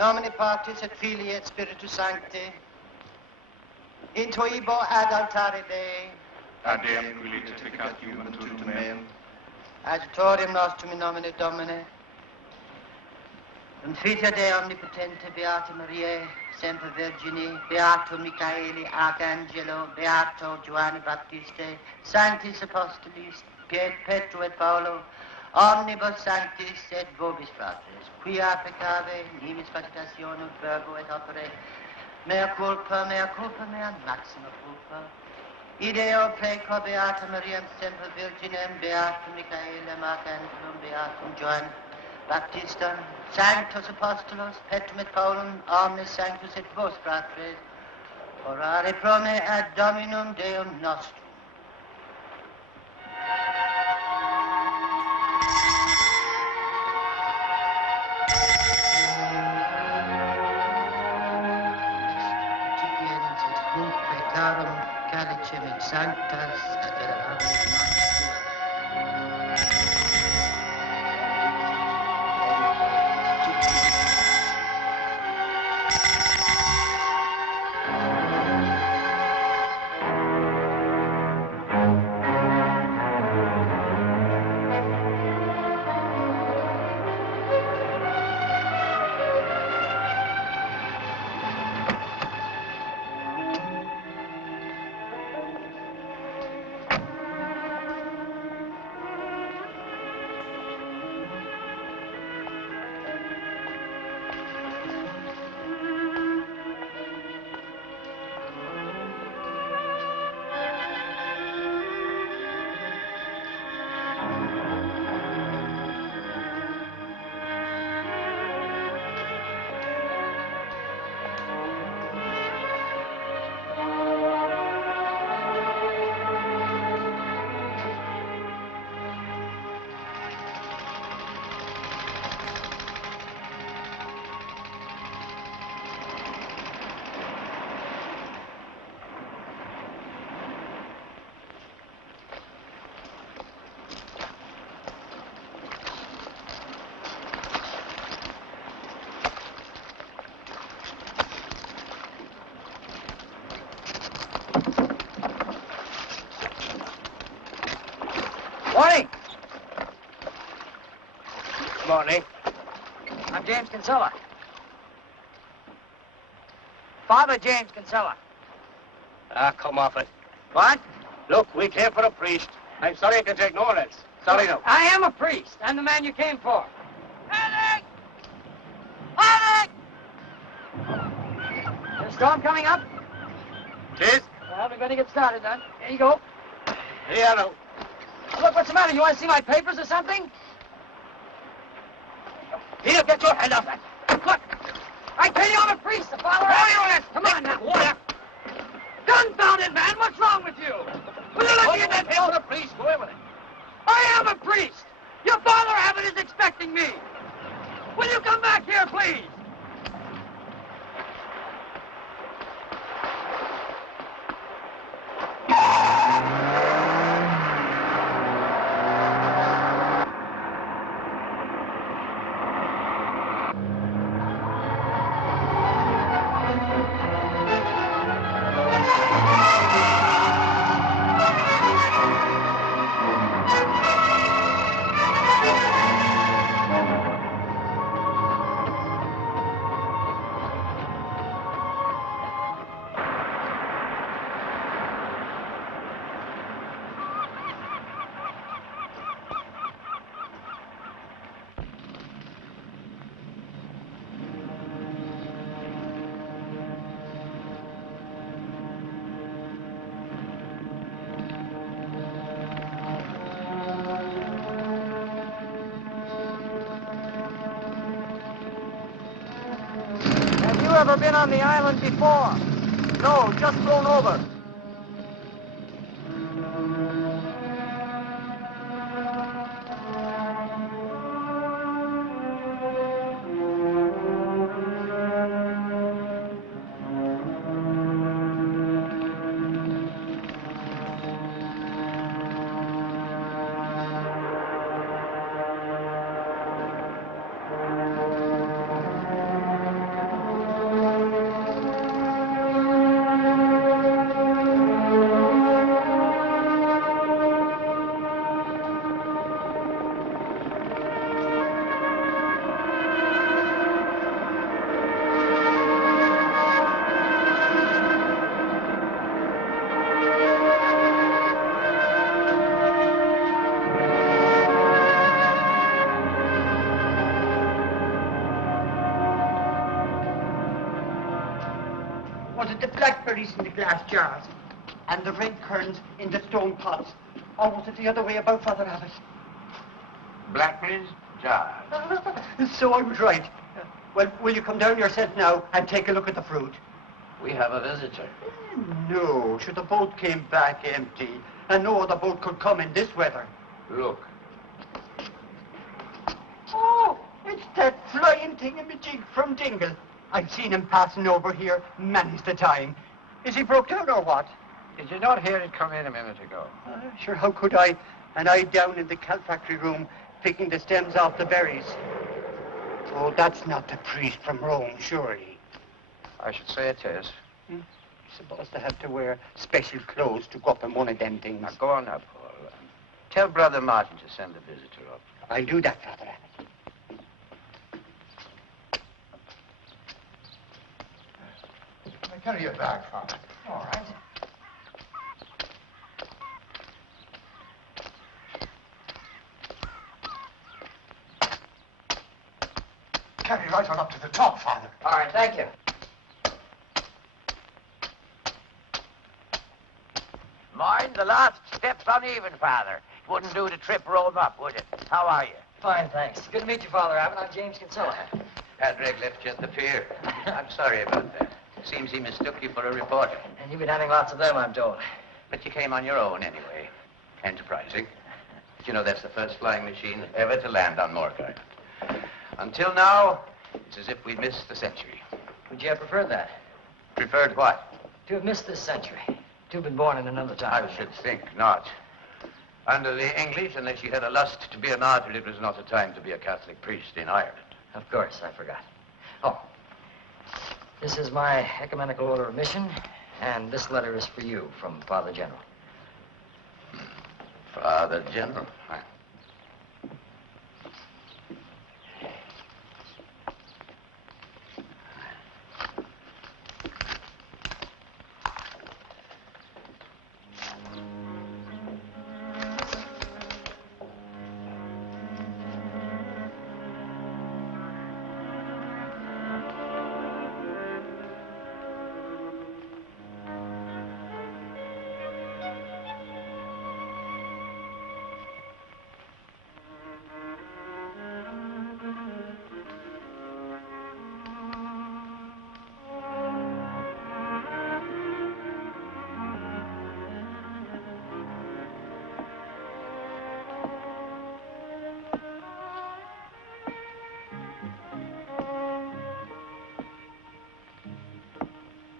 nomine Patris et Filii et Spiritus Sancti, into ibo ad altare Dei, ad Deum quilitatecat human tutum meum, Adiutorium nostrum in nomine Domini, und Filia Dei omnipotente, Beata Mariae, semper Virgini, Beato Michaeli, Arcangelo, Beato Giovanni Baptiste, Sanctis Apostolis, Petro et Paulo, omnibus sanctis et vobis fratres, quia peccave, nimis facitationum, verbo et opere, mea culpa, mea maxima culpa. Ideo preco Beata Mariam semper Virginem, Beatum Michaelem, Arcangelum, Beatum Johann Baptistam, Sanctus Apostolos, Petrum et Paulum, omnes sanctus et vos fratres, orare pro me ad Dominum Deum nostrum. Calicem in sanctas adorabis nostri. Morning. Morning. I'm James Kinsella. Father James Kinsella. Ah, come off it. What? Look, we came for a priest. I'm sorry I can take no less. Sorry, no. I am a priest. I'm the man you came for. Panic! Panic! There's a storm coming up? Cheers. Well, we better get started then. Here you go. Here, no. Look, what's the matter? You want to see my papers or something? Here, get your hand off that. Look! I tell you I'm a priest, the father... Come on now. What? Confounded man, what's wrong with you? Will you let me in that Pay for a priest, go with it. I am a priest! Your father Abbott is expecting me! Will you come back here, please? Ever been on the island before? No, just flown over. Was it the blackberries in the glass jars and the red currants in the stone pots? Or was it the other way about, Father Abbot? Blackberries, jars. So I was right. Well, will you come down yourself now and take a look at the fruit? We have a visitor. No, sure, the boat came back empty, and no other boat could come in this weather. Look. Oh, it's that flying thingamajig from Dingle. I've seen him passing over here many's the time. Is he broke down or what? Did you not hear it come in a minute ago? Sure, how could I? And I down in the cal factory room picking the stems off the berries. Oh, that's not the priest from Rome, surely. I should say it is. Supposed to have to wear special clothes to go up in one of them things. Now, go on up, Paul. Tell Brother Martin to send the visitor up. I'll do that, Father Abbot. I carry your bag, Father. All right. Carry right on up to the top, Father. All right, thank you. Mind, the last step's uneven, Father. It wouldn't do to trip Rome up, would it? How are you? Fine, thanks. Good to meet you, Father Abbot. I'm James Kinsella. Padraig left you at the pier. I'm sorry about that. Seems he mistook you for a reporter. And you've been having lots of them, I'm told. But you came on your own anyway. Enterprising. But you know, that's the first flying machine ever to land on Mork Island. Until now, it's as if we'd missed the century. Would you have preferred that? Preferred what? To have missed this century. To have been born in another time. I should think not. Under the English, unless you had a lust to be a martyr, it was not a time to be a Catholic priest in Ireland. Of course, I forgot. Oh, this is my ecumenical order of mission, and this letter is for you from Father General. Father General?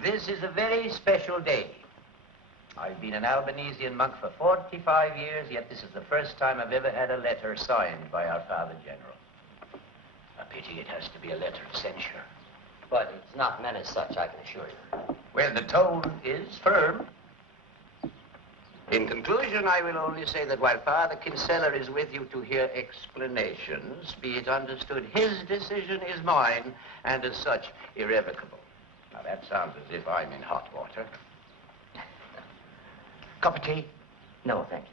This is a very special day. I've been an Albanesian monk for 45 years, yet this is the first time I've ever had a letter signed by our Father General. A pity it has to be a letter of censure. But it's not meant as such, I can assure you. Well, the tone is firm. In conclusion, I will only say that while Father Kinsella is with you to hear explanations, be it understood, his decision is mine, and as such, irrevocable. Now, that sounds as if I'm in hot water. Cup of tea? No, thank you.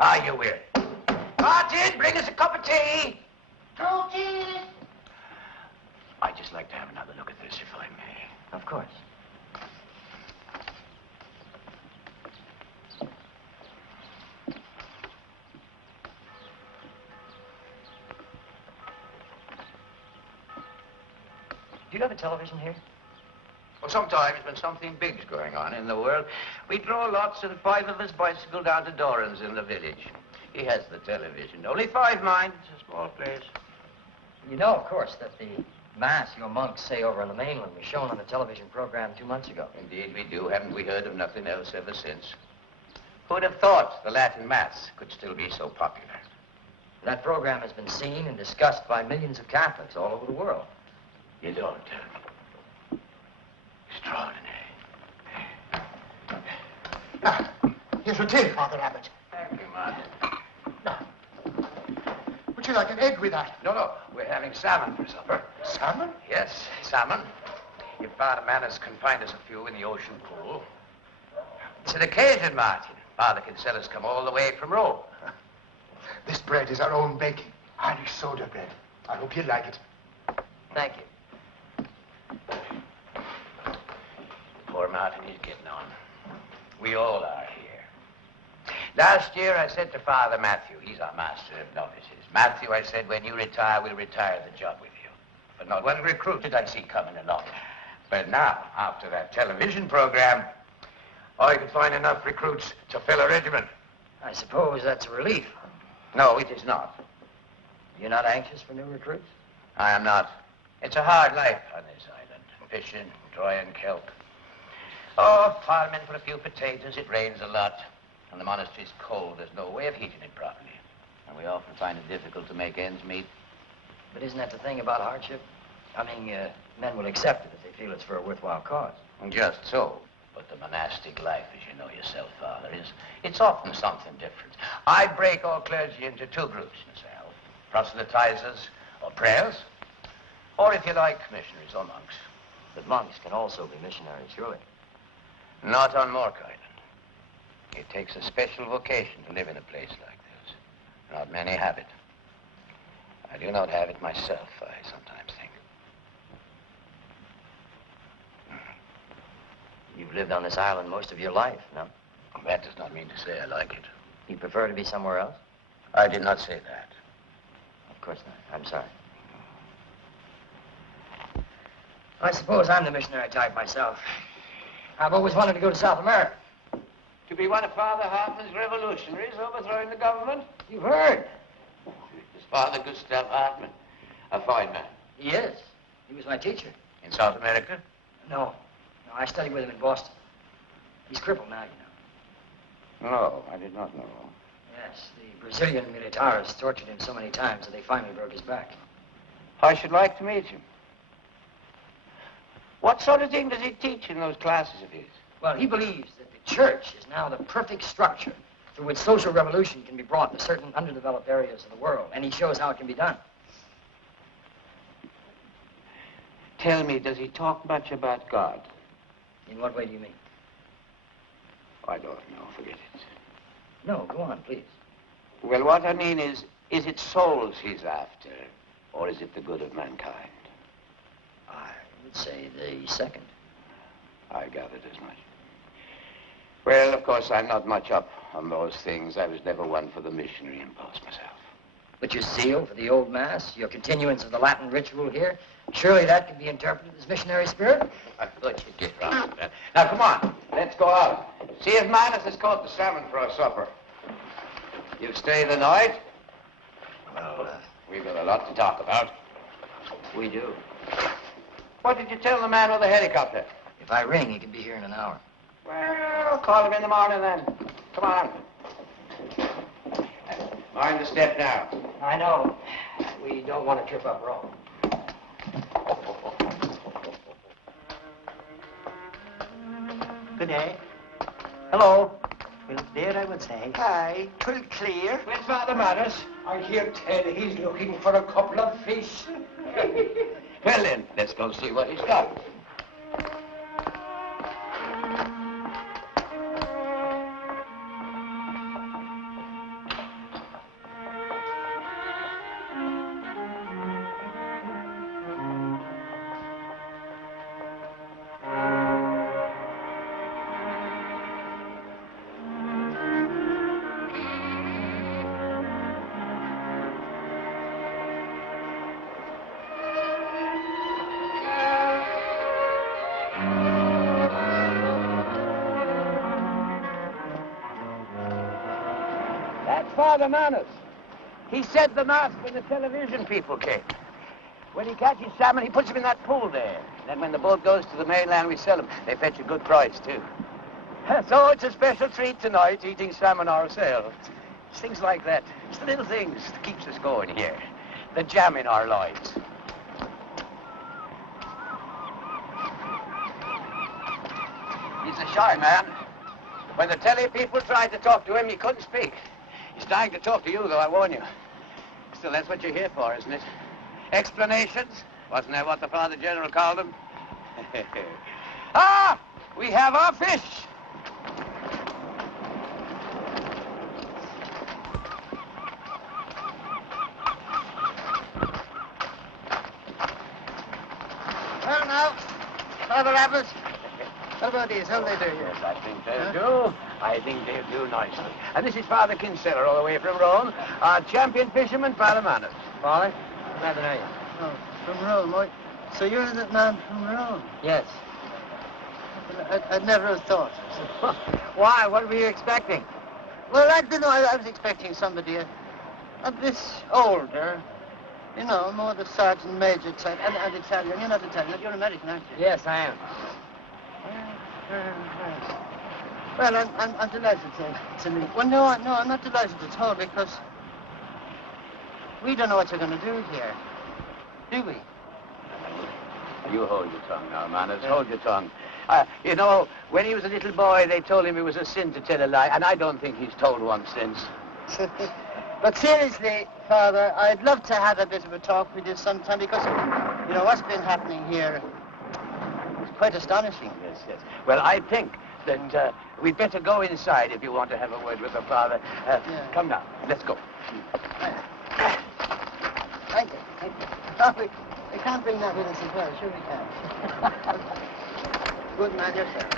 Ah, you will. Martin, bring us a cup of tea. Two teas. I'd just like to have another look at this, if I may. Of course. Do you have a television here? Well, sometimes when something big's going on in the world, we draw lots and 5 of us bicycle down to Doran's in the village. He has the television. Only 5, mind. It's a small place. You know, of course, that the Mass your monks say over on the mainland was shown on a television program 2 months ago. Indeed we do. Haven't we heard of nothing else ever since? Who'd have thought the Latin Mass could still be so popular? That program has been seen and discussed by millions of Catholics all over the world. You don't tell me. Extraordinary. Now, here's your tea, Father Abbot. Thank you, Martin. Now, would you like an egg with that? No, we're having salmon for supper. Salmon? Yes, salmon. If Father Manners can find us a few in the ocean pool. It's an occasion, Martin. Father Kinsella's come all the way from Rome. This bread is our own baking. Irish soda bread. I hope you like it. Thank you. poor Martin, he's getting on. We all are here. Last year, I said to Father Matthew, he's our master of novices. Matthew, I said, when you retire, we'll retire the job with you. But not one recruit did I see coming along. But now, after that television program, I could find enough recruits to fill a regiment. I suppose that's a relief. No, it is not. You're not anxious for new recruits? I am not. It's a hard life on this island. Fishing, drying kelp. Oh, firemen for a few potatoes, it rains a lot. And the monastery's cold. There's no way of heating it properly. And we often find it difficult to make ends meet. But isn't that the thing about hardship? I mean, men will accept it if they feel it's for a worthwhile cause. Just so. But the monastic life, as you know yourself, Father, it's often something different. I break all clergy into two groups myself. Proselytizers or prayers. Or, if you like, missionaries or monks. But monks can also be missionaries, surely. Not on Mork Island. It takes a special vocation to live in a place like this. Not many have it. I do not have it myself, I sometimes think. You've lived on this island most of your life, no? That does not mean to say I like it. You prefer to be somewhere else? I did not say that. Of course not. I'm sorry. I suppose I'm the missionary type myself. I've always wanted to go to South America. To be one of Father Hartman's revolutionaries overthrowing the government? You've heard. It's Father Gustav Hartman, a fine man. He is. He was my teacher. In South America? No, I studied with him in Boston. He's crippled now, you know. No, I did not know. Yes, the Brazilian militarists tortured him so many times that they finally broke his back. I should like to meet him. What sort of thing does he teach in those classes of his? Well, he believes that the church is now the perfect structure through which social revolution can be brought to certain underdeveloped areas of the world, and he shows how it can be done. Tell me, does he talk much about God? In what way do you mean? I don't know, forget it. No, go on, please. Well, what I mean is it souls he's after, or is it the good of mankind? I would say the second. I gathered as much. Well, of course, I'm not much up on those things. I was never one for the missionary impulse myself. But your zeal for the old Mass, your continuance of the Latin ritual here, surely that can be interpreted as missionary spirit? I thought you'd get round to that. Now, come on. Let's go out. See if Manus has caught the salmon for our supper. You stay the night? Well, we've got a lot to talk about. We do. What did you tell the man with the helicopter? If I ring, he can be here in an hour. Well, I'll call him in the morning then. Come on. Mind the step now. I know. We don't want to trip up Rome. Good day. Hello. Well, there I would say. Aye, 'twill clear. Where's Father Manus? I hear tell he's looking for a couple of fish. Well then, let's go see what he's got. Father Manus. He said the Mass when the television people came. When he catches salmon, he puts them in that pool there. Then when the boat goes to the mainland, we sell them. They fetch a good price, too. So it's a special treat tonight, eating salmon ourselves. It's things like that. It's the little things that keeps us going here. The jam in our lives. He's a shy man. When the telly people tried to talk to him, he couldn't speak. He's dying to talk to you, though, I warn you. Still, that's what you're here for, isn't it? Explanations? Wasn't that what the Father General called them? Ah! We have our fish! Well, now, Father Abbot, What about these? How'll they do? Yes, I think they'll do. I think they'll do nicely. And this is Father Kinsella, all the way from Rome, our champion fisherman, Father Manus. Father, glad to know you. Oh, from Rome. Oh, so you're that man from Rome? Yes. I'd never have thought. Why? What were you expecting? Well, I don't know. I was expecting somebody a bit older. You know, more the sergeant major type. And Italian. You're not Italian. You're American, aren't you? Yes, I am. Well, I'm delighted to meet. Well, no, I'm not delighted at all because we don't know what you're going to do here, do we? You hold your tongue now, Manus. Hold your tongue. You know, when he was a little boy, they told him it was a sin to tell a lie, and I don't think he's told one since. But seriously, Father, I'd love to have a bit of a talk with you sometime because, you know, what's been happening here is quite astonishing. Yes, yes. Well, I think that we'd better go inside if you want to have a word with the Father. Come now, let's go. Thank you. Thank you. Oh, we can't bring that with us as well. Sure we can. Good man yourself.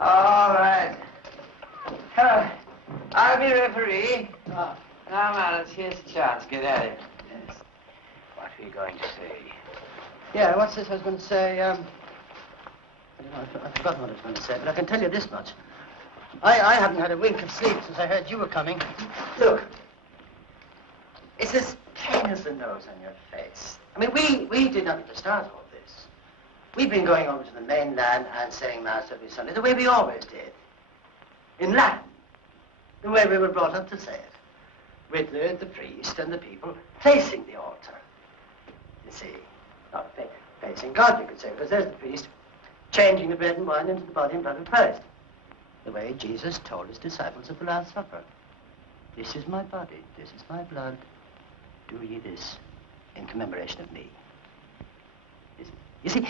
All right. I'll be referee. Now, Manus, here's a chance. Get at it. Yes. What are you going to say? Yeah, what's this I was going to say? I don't know, I've forgotten what I was going to say, but I can tell you this much. I haven't had a wink of sleep since I heard you were coming. Look, it's as plain as the nose on your face. I mean, we did nothing to start all this. We've been going over to the mainland and saying Mass every Sunday, the way we always did. In Latin, the way we were brought up to say it. With the priest and the people facing the altar. You see, not facing God, you could say, because there's the priest changing the bread and wine into the body and blood of Christ. The way Jesus told his disciples at the Last Supper. This is my body, this is my blood. Do ye this in commemoration of me. You see,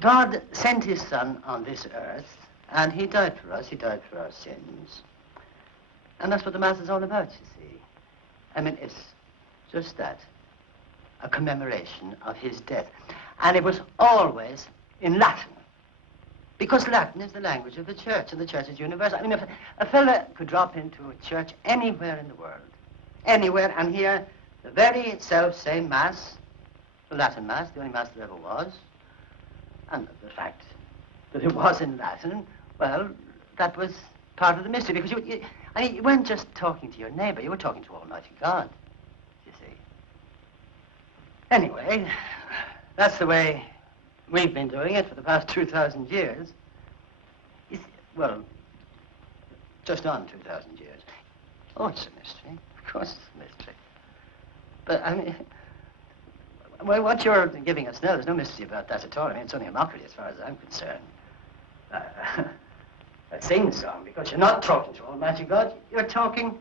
God sent his Son on this earth, and he died for us. He died for our sins. And that's what the Mass is all about, you see. I mean, it's just that, a commemoration of his death. And it was always in Latin, because Latin is the language of the church, and the church is universal. I mean, if a fella could drop into a church anywhere in the world, anywhere, and hear the very self-same Mass, the Latin Mass, the only Mass there ever was, and the fact that it was in Latin, well, that was part of the mystery, because you weren't just talking to your neighbor, you were talking to Almighty God, you see. Anyway, that's the way we've been doing it for the past 2,000 years. Well, just on 2,000 years. Oh, it's a mystery. Of course it's a mystery. But, I mean, well, what you're giving us now, there's no mystery about that at all. I mean, it's only a mockery as far as I'm concerned. A sing-song, because you're not talking to Almighty God. You're talking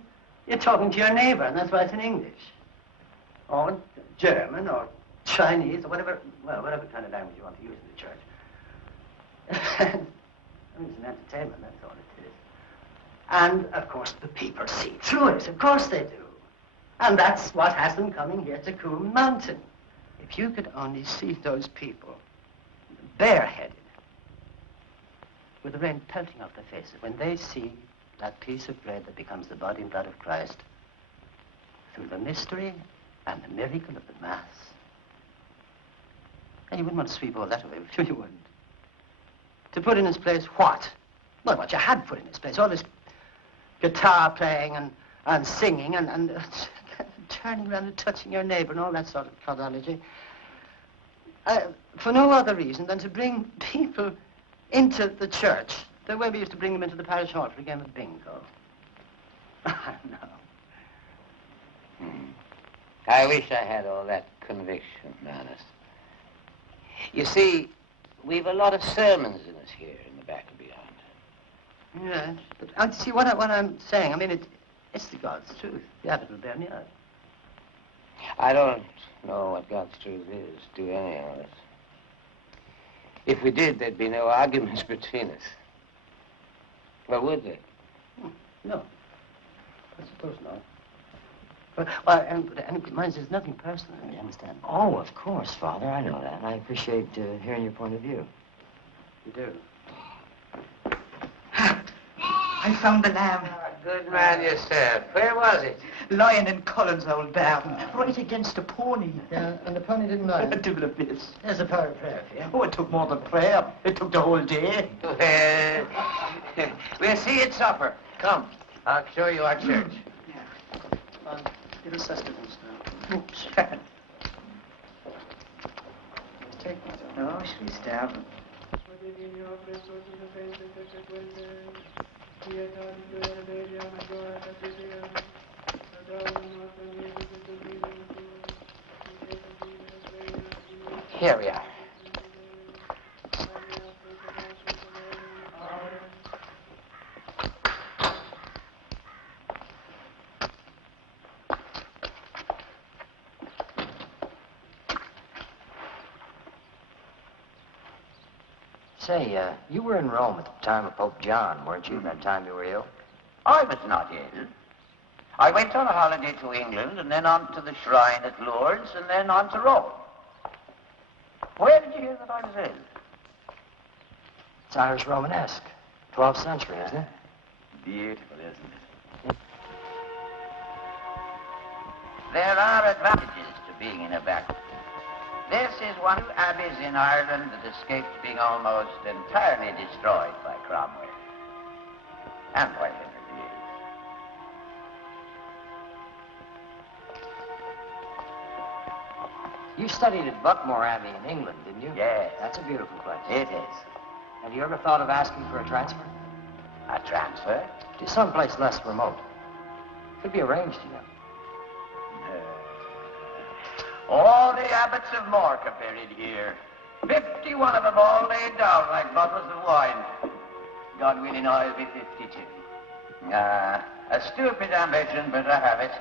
to your neighbor, and that's why it's in English. Or German, or Chinese, or whatever kind of language you want to use in the church. I mean, it's an entertainment, that's all it is. And, of course, the people see through it. Of course they do. And that's what has them coming here to Coombe Mountain. If you could only see those people, bareheaded, with the rain pelting off their faces, when they see that piece of bread that becomes the body and blood of Christ, through the mystery and the miracle of the Mass. And you wouldn't want to sweep all that away, would you? You wouldn't. To put in its place what? Well, what you had put in its place, all this guitar playing and singing and turning around and touching your neighbor and all that sort of chronology. For no other reason than to bring people into the church the way we used to bring them into the parish hall for a game of bingo. No. I wish I had all that conviction, Manus. You see, we've a lot of sermons in us here in the back and beyond. Yes, but see what I'm saying. I mean, it's the God's truth. The abbot will bear me out. I don't know what God's truth is, do any of us. If we did, there'd be no arguments between us. Well, would there? No. I suppose not. Well, and mine says nothing personal, you understand? Oh, of course, Father. I know that. I appreciate hearing your point of view. You do? I found the lamb. Good man yourself. Where was it? Lying in Cullen's old barn, right against a pony. Yeah, and the pony didn't A mind. devil of this. There's a power of prayer for you. Oh, it took more than prayer. It took the whole day. Well, we'll see at supper. Come, I'll show you our church. Little sustenance now. Oops. Take it. No, she's down. Here we are. Say, you were in Rome at the time of Pope John, weren't you? That time you were ill? I was not ill. I went on a holiday to England and then on to the shrine at Lourdes and then on to Rome. Where did you hear that I was ill? It's Irish Romanesque. 12th century, isn't it? Beautiful, isn't it? There are advantages to being in a vacuum. This is one of the abbeys in Ireland that escaped being almost entirely destroyed by Cromwell. And by Henry VIII. You studied at Buckmore Abbey in England, didn't you? Yes. That's a beautiful place. It is. Have you ever thought of asking for a transfer? A transfer? To someplace less remote. Could be arranged, you know. All the abbots of Mork are buried here. 51 of them all laid down like bottles of wine. God willing, I'll be 52. A stupid ambition, but I have it.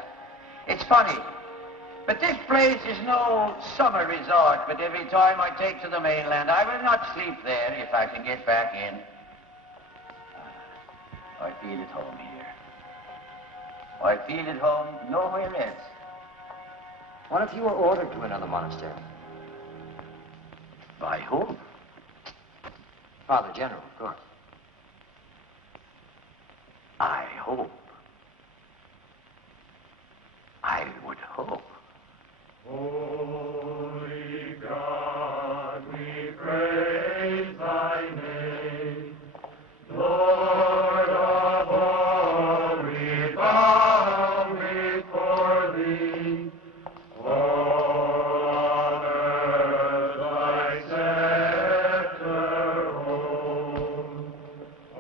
It's funny, but this place is no summer resort, but every time I take to the mainland, I will not sleep there if I can get back in. I feel at home here. I feel at home nowhere else. What if you were ordered to another monastery? By whom? Father General, of course. I hope. I would hope. Holy God, we praise thy name. Lord of all, we bow before thee. All earth thy scepter hold.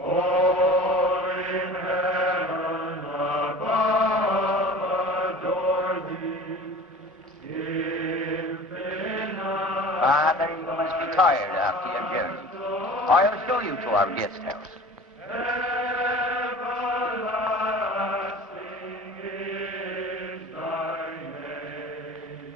All in heaven above adore thee. Father, you must be tired after your journey. I'll show you to our guest house. Everlasting is thy name.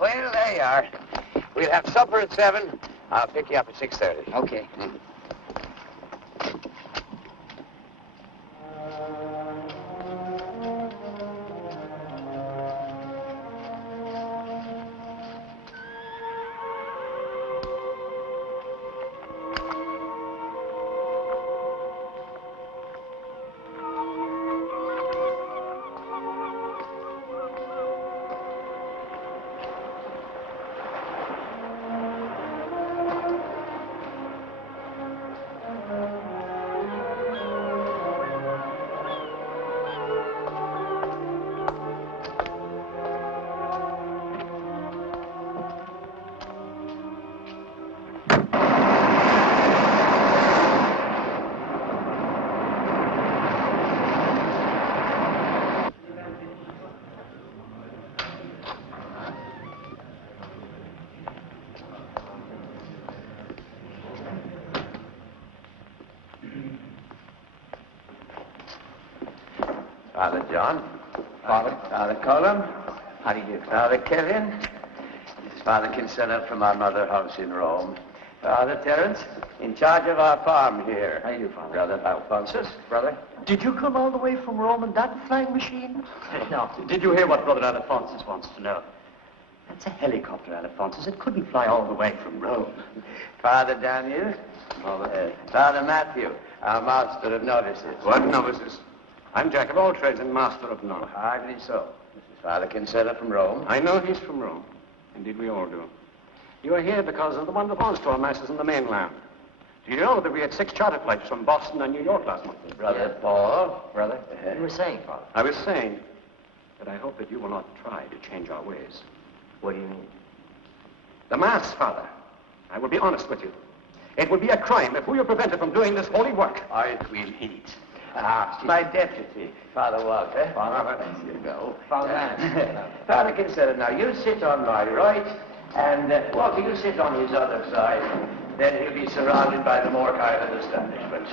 Well, there you are. We'll have supper at 7. I'll pick you up at 6:30. Okay. Father John. Father Colum. How do you do? Father Kevin. This is Father Kinsella from our mother house in Rome. Father Terence, in charge of our farm here. How do you do, Father? Brother Alphonsus. Brother? Did you come all the way from Rome in that flying machine? No. Did you hear what Brother Alphonsus wants to know? That's a helicopter, Alphonsus. It couldn't fly all the way from Rome. Father Daniel. Father Matthew, our master of novices. What novices? I'm jack of all trades and master of none. Hardly so. This is Father Kinsella from Rome. I know he's from Rome. Indeed, we all do. You are here because of the one response to our masses in the mainland. Do you know that we had 6 charter flights from Boston and New York last month? Brother Paul. Brother? You were saying, Father. I was saying that I hope that you will not try to change our ways. What do you mean? The Mass, Father. I will be honest with you. It would be a crime if we were prevented from doing this holy work. It will eat. My deputy, Father Walter. Father, you go. Father. Father Kinsella, now you sit on my right, and Walter, you sit on his other side. Then he'll be surrounded by the Mork Island establishment.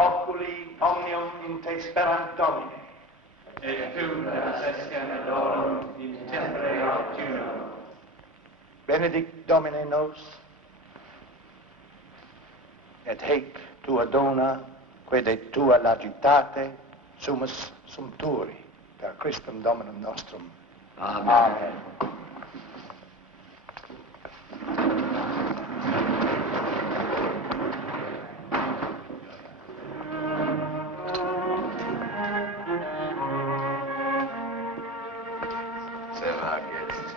Oculi omnium in te sperant Domine. Et tu necessiam adorum in tempore autunum. Benedict Domine nos, et hec tua dona, quede tua lagitate, sumus sumpturi, per Christum Dominum nostrum. Amen.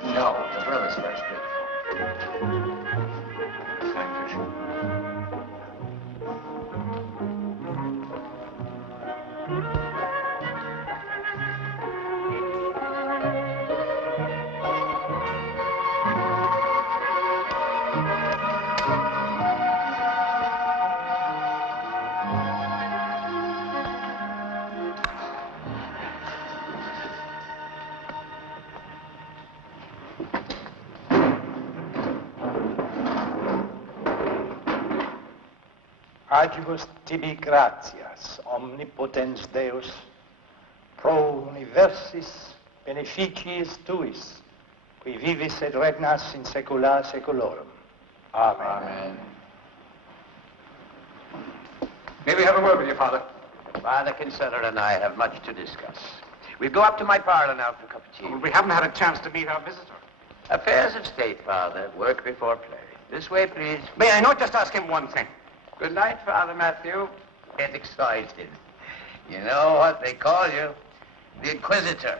No, the brother's first, Thank you. Agibus tibi gratias, omnipotens Deus, pro universis beneficiis tuis, qui vivis et regnas in saecula saeculorum. Amen. May we have a word with you, Father? Father Kinsella and I have much to discuss. We'll go up to my parlor now for a cup of tea. We haven't had a chance to meet our visitor. Affairs of state, Father. Work before play. This way, please. May I not just ask him one thing? Good night, Father Matthew. Get excited. You know what they call you? The Inquisitor.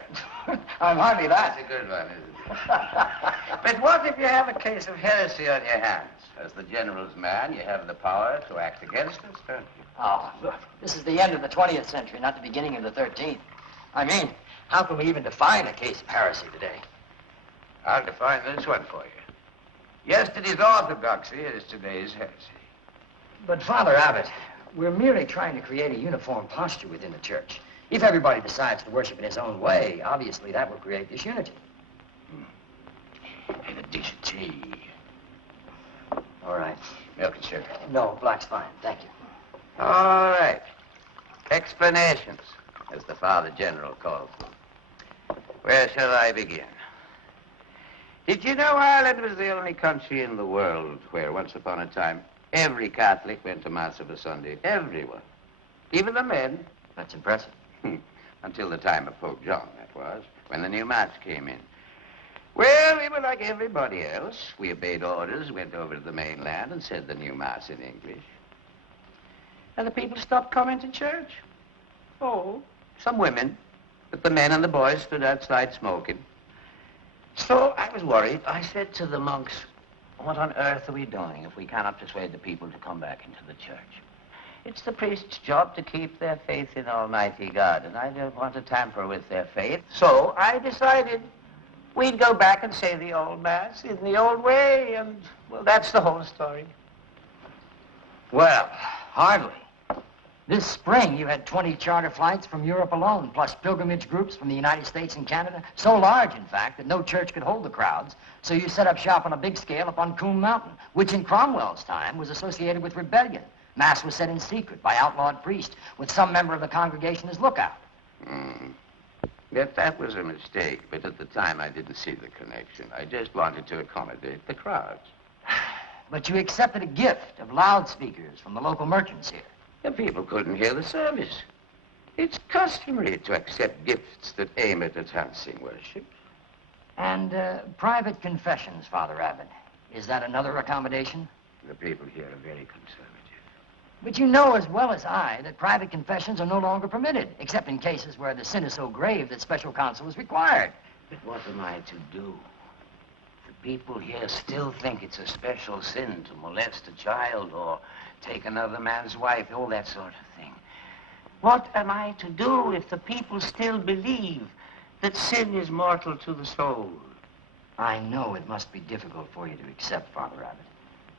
I'm hardly that. That's a good one, isn't it? But what if you have a case of heresy on your hands? As the general's man, you have the power to act against us, don't you? Oh, look, this is the end of the 20th century, not the beginning of the 13th. I mean, how can we even define a case of heresy today? I'll define this one for you. Yesterday's orthodoxy is today's heresy. But, Father Abbot, we're merely trying to create a uniform posture within the church. If everybody decides to worship in his own way, obviously that will create disunity. And a dish of tea. All right. Milk and sugar. No, black's fine. Thank you. All right. Explanations, as the Father General calls them. Where shall I begin? Did you know Ireland was the only country in the world where, once upon a time, every Catholic went to Mass of a Sunday? Everyone. Even the men. That's impressive. Until the time of Pope John, that was, when the new Mass came in. Well, we were like everybody else. We obeyed orders, went over to the mainland, and said the new Mass in English. And the people stopped coming to church. Oh, some women. But the men and the boys stood outside smoking. So I was worried. I said to the monks, what on earth are we doing if we cannot persuade the people to come back into the church? It's the priest's job to keep their faith in Almighty God, and I don't want to tamper with their faith. So I decided we'd go back and say the old Mass in the old way, and, well, that's the whole story. Well, hardly. This spring, you had 20 charter flights from Europe alone, plus pilgrimage groups from the United States and Canada. So large, in fact, that no church could hold the crowds. So you set up shop on a big scale up on Coombe Mountain, which in Cromwell's time was associated with rebellion. Mass was said in secret by outlawed priests, with some member of the congregation as lookout. Yet that was a mistake, but at the time I didn't see the connection. I just wanted to accommodate the crowds. But you accepted a gift of loudspeakers from the local merchants here. The people couldn't hear the service. It's customary to accept gifts that aim at enhancing worship. And private confessions, Father Abbot. Is that another accommodation? The people here are very conservative. But you know as well as I that private confessions are no longer permitted, except in cases where the sin is so grave that special counsel is required. But what am I to do? The people here still think it's a special sin to molest a child or take another man's wife, all that sort of thing. What am I to do if the people still believe that sin is mortal to the soul? I know it must be difficult for you to accept, Father Abbot.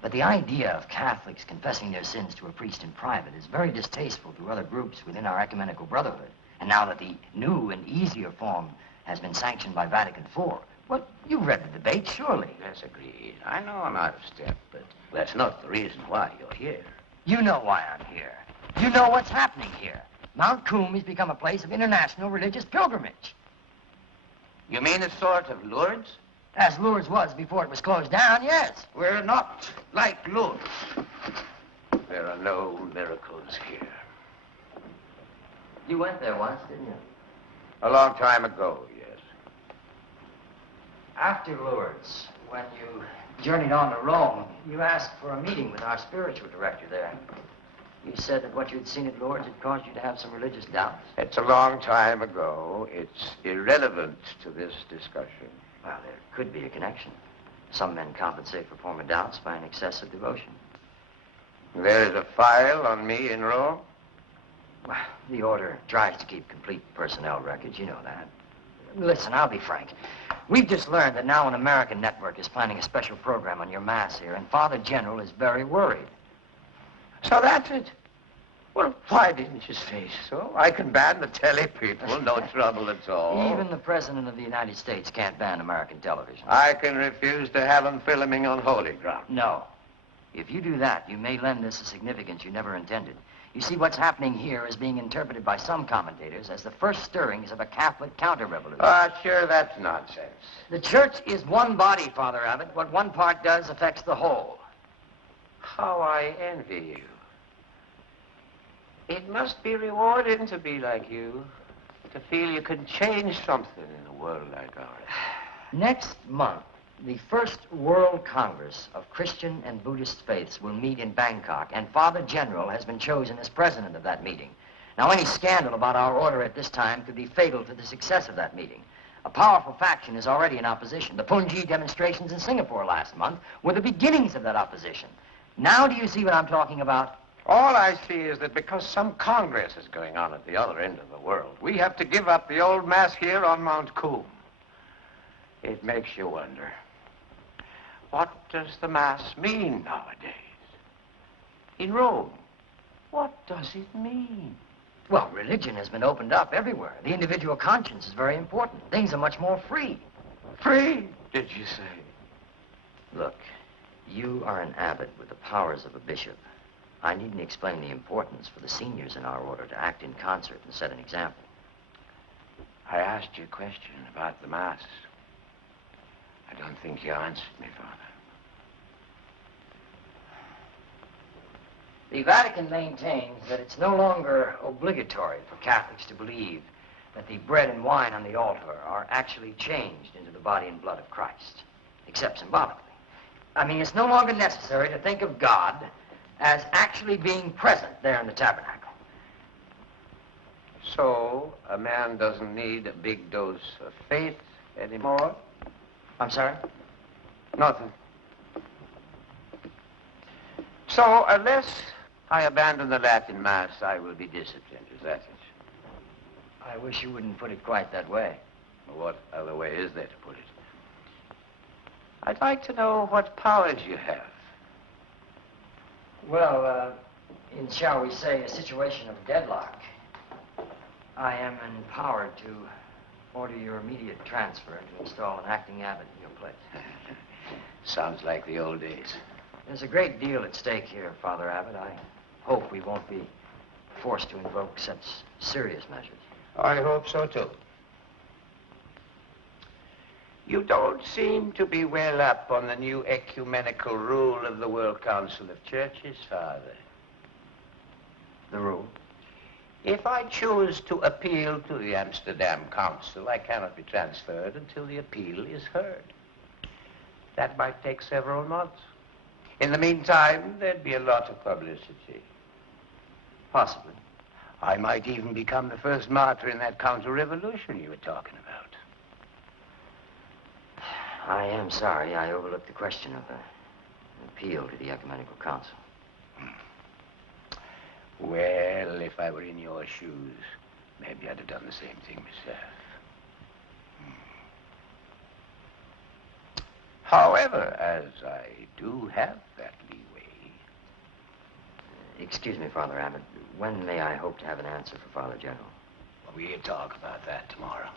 But the idea of Catholics confessing their sins to a priest in private is very distasteful to other groups within our ecumenical brotherhood. And now that the new and easier form has been sanctioned by Vatican IV, well, you've read the debate, surely. That's agreed. I know I'm out of step, but that's not the reason why you're here. You know why I'm here. You know what's happening here. Mount Coombe has become a place of international religious pilgrimage. You mean a sort of Lourdes? As Lourdes was before it was closed down, yes. We're not like Lourdes. There are no miracles here. You went there once, didn't you? A long time ago, yes. After Lourdes, when you journeyed on to Rome, you asked for a meeting with our spiritual director there. You said that what you'd seen at Lourdes had caused you to have some religious doubts. It's a long time ago. It's irrelevant to this discussion. Well, there could be a connection. Some men compensate for former doubts by an excessive devotion. There is a file on me in Rome? Well, the order tries to keep complete personnel records. You know that. Listen, I'll be frank. We've just learned that now an American network is planning a special program on your Mass here, and Father General is very worried. So that's it. Well, why didn't you say so? I can ban the telly people, no trouble at all. Even the President of the United States can't ban American television. I can refuse to have them filming on holy ground. No. If you do that, you may lend this a significance you never intended. You see, what's happening here is being interpreted by some commentators as the first stirrings of a Catholic counter-revolution. Sure, that's nonsense. The church is one body, Father Abbot. What one part does affects the whole. How I envy you. It must be rewarding to be like you, to feel you can change something in a world like ours. Next month, the first World Congress of Christian and Buddhist faiths will meet in Bangkok, and Father General has been chosen as president of that meeting. Now, any scandal about our order at this time could be fatal to the success of that meeting. A powerful faction is already in opposition. The Punji demonstrations in Singapore last month were the beginnings of that opposition. Now do you see what I'm talking about? All I see is that because some Congress is going on at the other end of the world, we have to give up the old Mass here on Mount Coombe. It makes you wonder, what does the Mass mean nowadays? In Rome, what does it mean? Well, religion has been opened up everywhere. The individual conscience is very important. Things are much more free. Free, did you say? Look, you are an abbot with the powers of a bishop. I needn't explain the importance for the seniors in our order to act in concert and set an example. I asked you a question about the Mass. I don't think you answered me, Father. The Vatican maintains that it's no longer obligatory for Catholics to believe that the bread and wine on the altar are actually changed into the body and blood of Christ, except symbolically. I mean, it's no longer necessary to think of God as actually being present there in the tabernacle. So, a man doesn't need a big dose of faith anymore? I'm sorry? Nothing. So, unless I abandon the Latin Mass, I will be disciplined, is that it? I wish you wouldn't put it quite that way. What other way is there to put it? I'd like to know what powers you have. Well, in, shall we say, a situation of deadlock, I am empowered to order your immediate transfer and to install an acting abbot in your place. Sounds like the old days. There's a great deal at stake here, Father Abbot. I hope we won't be forced to invoke such serious measures. I hope so, too. You don't seem to be well up on the new ecumenical rule of the World Council of Churches, Father. The rule? If I choose to appeal to the Amsterdam Council, I cannot be transferred until the appeal is heard. That might take several months. In the meantime, there'd be a lot of publicity. Possibly. I might even become the first martyr in that counter-revolution you were talking about. I am sorry I overlooked the question of an appeal to the Ecumenical Council. Well, if I were in your shoes, maybe I'd have done the same thing myself. However, as I do have that leeway... Excuse me, Father Abbot. When may I hope to have an answer for Father General? We'll talk about that tomorrow.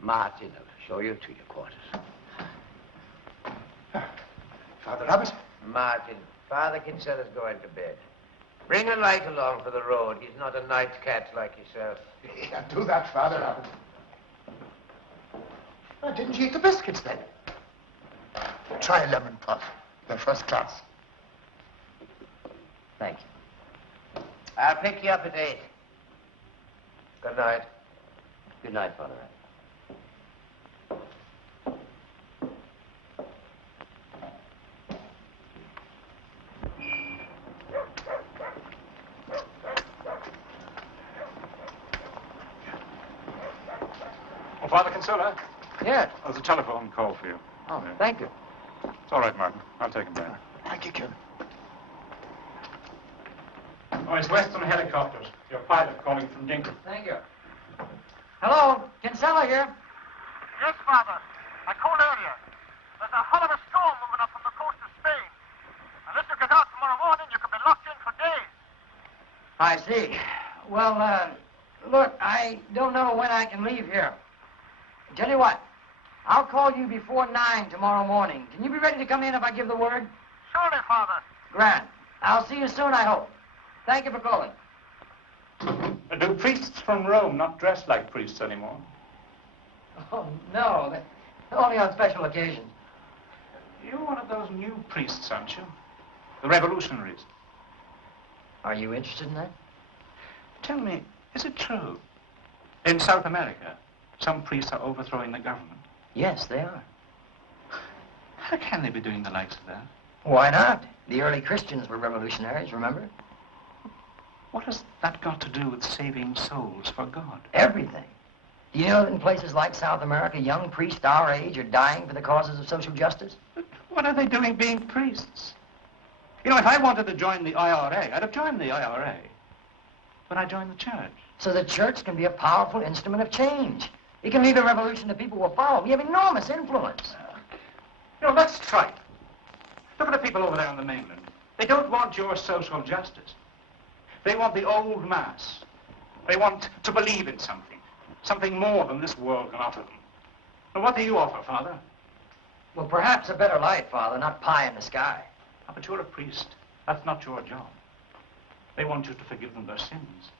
Martin will show you to your quarters. Father Abbot? Martin, Father Kinsella's going to bed. Bring a light along for the road. He's not a night cat like yourself. Yeah, do that, Father Abbot. Didn't you eat the biscuits then? Try a lemon puff. They're first class. Thank you. I'll pick you up at 8. Good night. Good night, Father Abbot. Oh, Father Kinsella? Yes. There's a telephone call for you. Oh, thank you. It's all right, Martin. I'll take him back. Thank you, Kim. Oh, it's Western Helicopters. Your pilot calling from Dingle. Thank you. Hello, Kinsella here. Yes, Father. I called earlier. There's a hell of a storm moving up from the coast of Spain. Unless you get out tomorrow morning, you could be locked in for days. I see. Well, look, I don't know when I can leave here. Tell you what, I'll call you before 9 tomorrow morning. Can you be ready to come in if I give the word? Surely, Father. Grand. I'll see you soon, I hope. Thank you for calling. Do priests from Rome not dress like priests anymore? Oh, no. Only on special occasions. You're one of those new priests, aren't you? The revolutionaries. Are you interested in that? Tell me, is it true? In South America, some priests are overthrowing the government. Yes, they are. How can they be doing the likes of that? Why not? The early Christians were revolutionaries, remember? What has that got to do with saving souls for God? Everything. Do you know that in places like South America, young priests our age are dying for the causes of social justice? But what are they doing being priests? You know, if I wanted to join the IRA, I'd have joined the IRA. But I joined the church. So the church can be a powerful instrument of change. It can lead a revolution that people will follow. We have enormous influence. You know, let's try it. Look at the people over there on the mainland. They don't want your social justice. They want the old mass. They want to believe in something. Something more than this world can offer them. Now, what do you offer, Father? Well, perhaps a better life, Father, not pie in the sky. Oh, but you're a priest. That's not your job. They want you to forgive them their sins,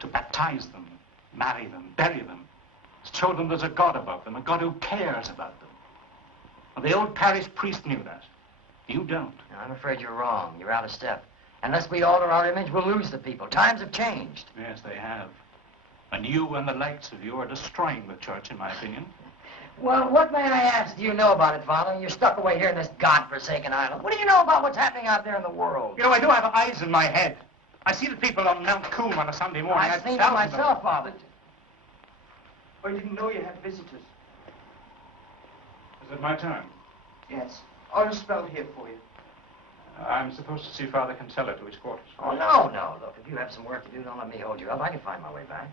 to baptize them, marry them, bury them, show them there's a God above them, a God who cares about them. And the old parish priest knew that. You don't. No, I'm afraid you're wrong. You're out of step. Unless we alter our image, we'll lose the people. Times have changed. Yes, they have. And you and the likes of you are destroying the church, in my opinion. Well, what, may I ask, do you know about it, Father? You're stuck away here in this godforsaken island. What do you know about what's happening out there in the world? You know, I do have eyes in my head. I see the people on Mount Coombe on a Sunday morning. I've seen it myself, Father. I didn't know you had visitors. Is it my turn? Yes. I'll spell here for you. I'm supposed to see Father Kinsella to his quarters. Oh, no. Look, if you have some work to do, don't let me hold you up. I can find my way back.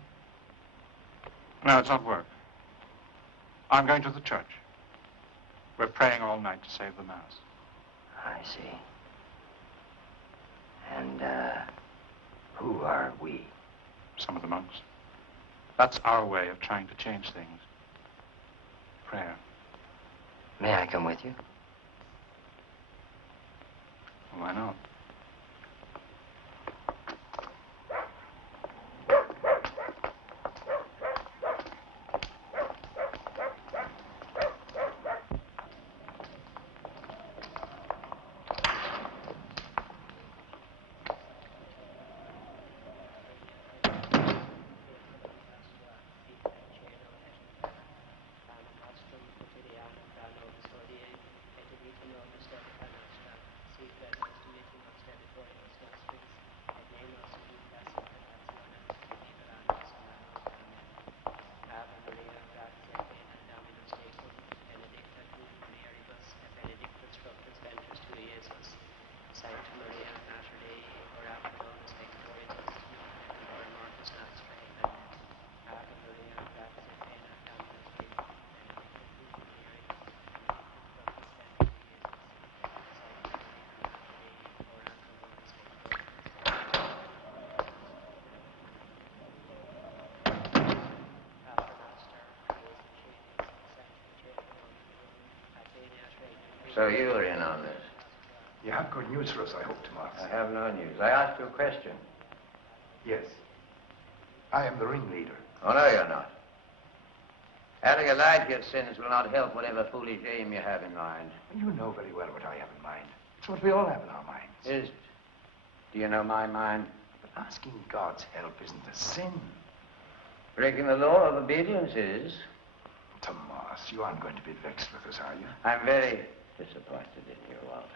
No, it's not work. I'm going to the church. We're praying all night to save the Mass. I see. And, who are we? Some of the monks. That's our way of trying to change things. Prayer. May I come with you? Why not? So you are in on this? You have good news for us, I hope, Tomas. I have no news. I asked you a question. Yes. I am the ringleader. Oh, no, you're not. Adding a lie to your sins will not help whatever foolish aim you have in mind. You know very well what I have in mind. It's what we all have in our minds. Is it? Do you know my mind? But asking God's help isn't a sin. Breaking the law of obedience is. Tomas, you aren't going to be vexed with us, are you? I'm very disappointed in you, Walter.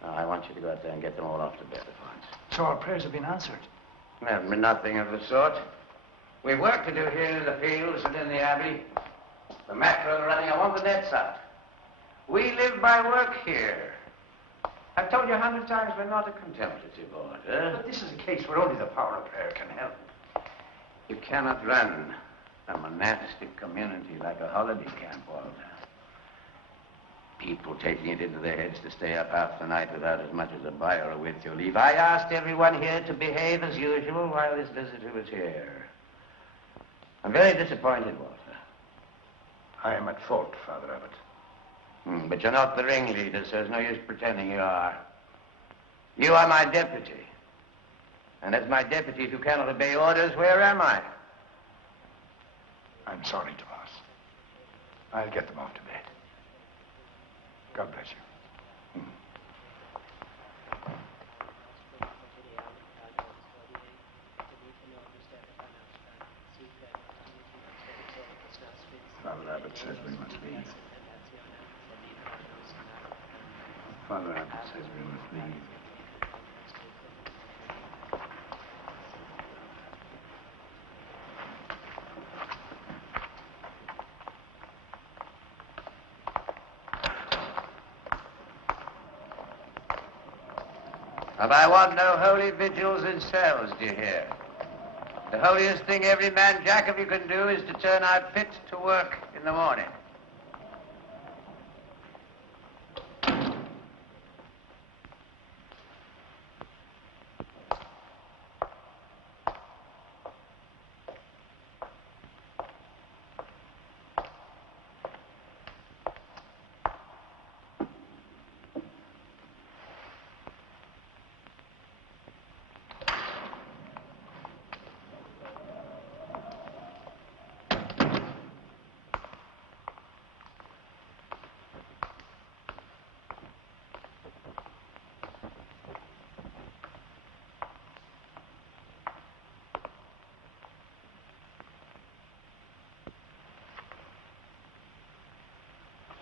Now, I want you to go out there and get them all off to bed at once. So our prayers have been answered. No, nothing of the sort. We've work to do here in the fields and in the abbey. The mackerel running, I want the nets out. We live by work here. I've told you 100 times we're not a contemplative order. But this is a case where only the power of prayer can help. You cannot run a monastic community like a holiday camp, Walter. People taking it into their heads to stay up half the night without as much as a bye or a with your leave. I asked everyone here to behave as usual while this visitor was here. I'm very disappointed, Walter. I am at fault, Father Abbot. But you're not the ringleader, so there's no use pretending you are. You are my deputy. And as my deputy who cannot obey orders, where am I? I'm sorry, Tomas. I'll get them off to bed. God bless you. Father Abbot says we must leave. Father Abbot says we must leave. And I want no holy vigils in cells, do you hear? The holiest thing every man jack of you can do is to turn out fit to work in the morning.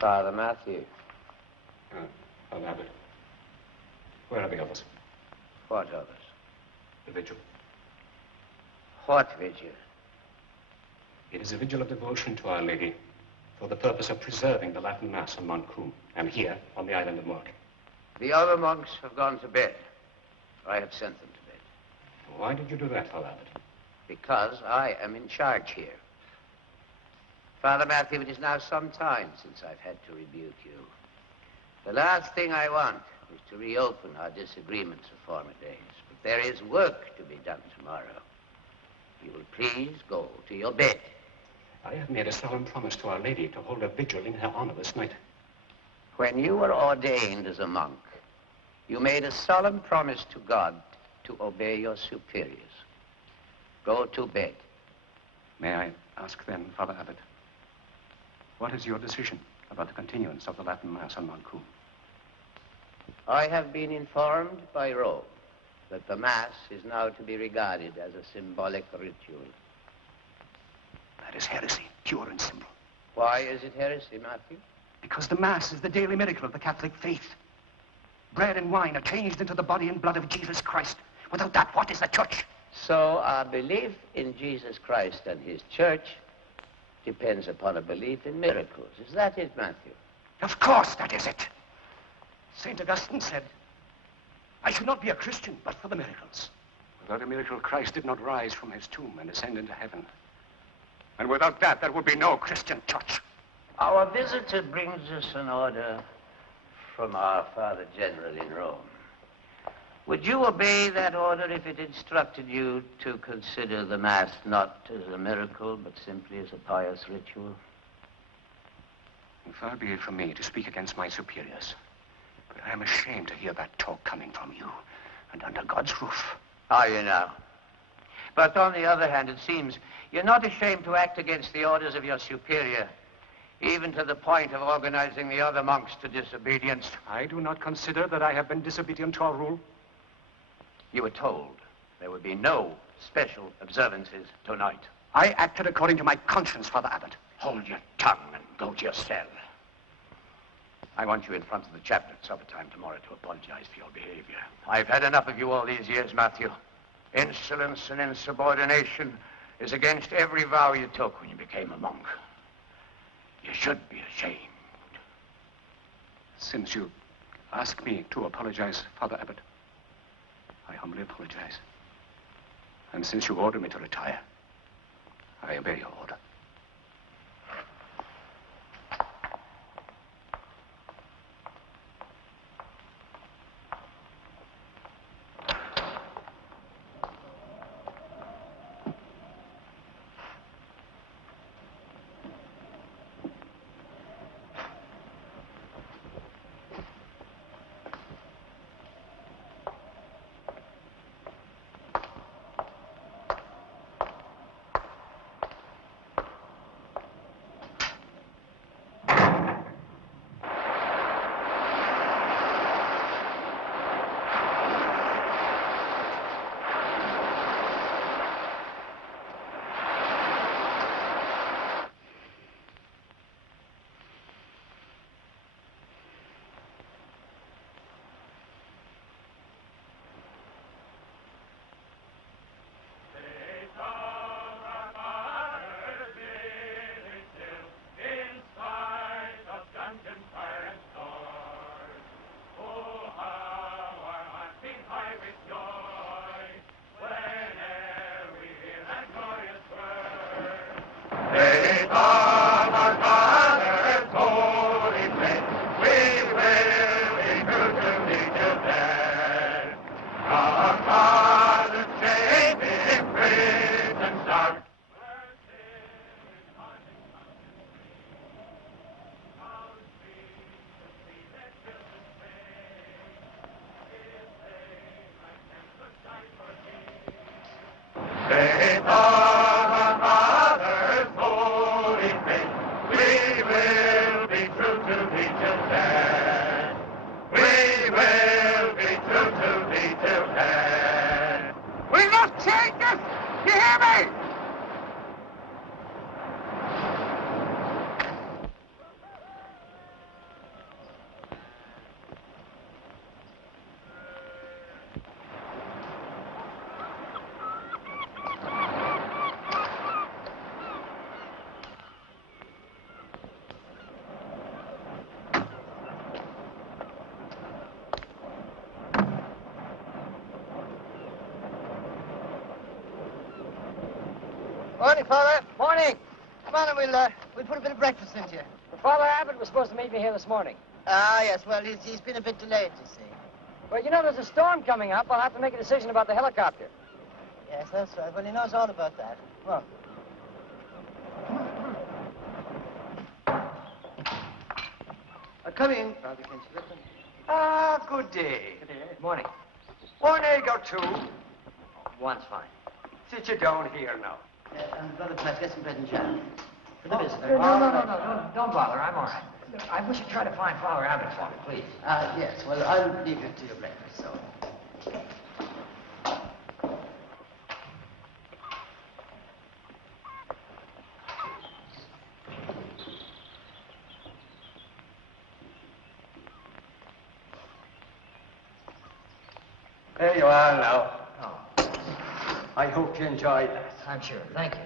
Father Matthew. Father Abbot. Where are the others? What others? The vigil. What vigil? It is a vigil of devotion to Our Lady for the purpose of preserving the Latin Mass on Mount Coom and here on the island of Mark. The other monks have gone to bed. I have sent them to bed. Why did you do that, Father Abbot? Because I am in charge here. Father Matthew, it is now some time since I've had to rebuke you. The last thing I want is to reopen our disagreements of former days. But there is work to be done tomorrow. You will please go to your bed. I have made a solemn promise to Our Lady to hold a vigil in her honor this night. When you were ordained as a monk, you made a solemn promise to God to obey your superiors. Go to bed. May I ask then, Father Abbot, what is your decision about the continuance of the Latin Mass on Mount Coom? I have been informed by Rome that the Mass is now to be regarded as a symbolic ritual. That is heresy, pure and simple. Why is it heresy, Matthew? Because the Mass is the daily miracle of the Catholic faith. Bread and wine are changed into the body and blood of Jesus Christ. Without that, what is the church? So our belief in Jesus Christ and his church depends upon a belief in miracles. Is that it, Matthew? Of course, that is it. St. Augustine said, I should not be a Christian but for the miracles. Without a miracle, Christ did not rise from his tomb and ascend into heaven. And without that, there would be no Christian church. Our visitor brings us an order from our Father General in Rome. Would you obey that order if it instructed you to consider the Mass not as a miracle, but simply as a pious ritual? Far be it from me to speak against my superiors, but I am ashamed to hear that talk coming from you, and under God's roof. Are you now? But on the other hand, it seems you're not ashamed to act against the orders of your superior, even to the point of organizing the other monks to disobedience. I do not consider that I have been disobedient to our rule. You were told there would be no special observances tonight. I acted according to my conscience, Father Abbot. Hold your tongue and go to your cell. I want you in front of the chapter at supper time tomorrow to apologize for your behavior. I've had enough of you all these years, Matthew. Insolence and insubordination is against every vow you took when you became a monk. You should be ashamed. Since you ask me to apologize, Father Abbot, I humbly apologize. And since you order me to retire, I obey your order. Morning, Father. Morning. Come on, and we'll put a bit of breakfast into you. Father Abbot was supposed to meet me here this morning. Ah, yes, well, he's been a bit delayed, you see. Well, you know, there's a storm coming up. I'll have to make a decision about the helicopter. Yes, that's right. Well, he knows all about that. Well, come in, Father Kinchliff. Ah, good day. Good day. Morning. One egg or two. One's fine. Sit you down here now. Brother Pratt, get some bread and jam. For the visitor. No. Don't bother. I'm all right. Look, I wish you'd try to find Father Abbott for me, please. Yes, well, I'll leave it to your breakfast, so. There you are now. Oh, I hope you enjoyed that. I'm sure. Thank you.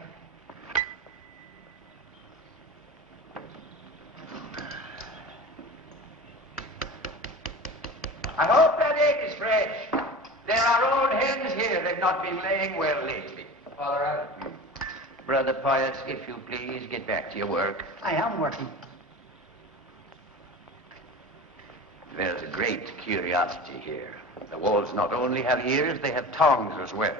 I hope that egg is fresh. There are old hens here. They've not been laying well lately. Father Abbott. Brother Pius, if you please, get back to your work. I am working. There's a great curiosity here. The walls not only have ears, they have tongues as well.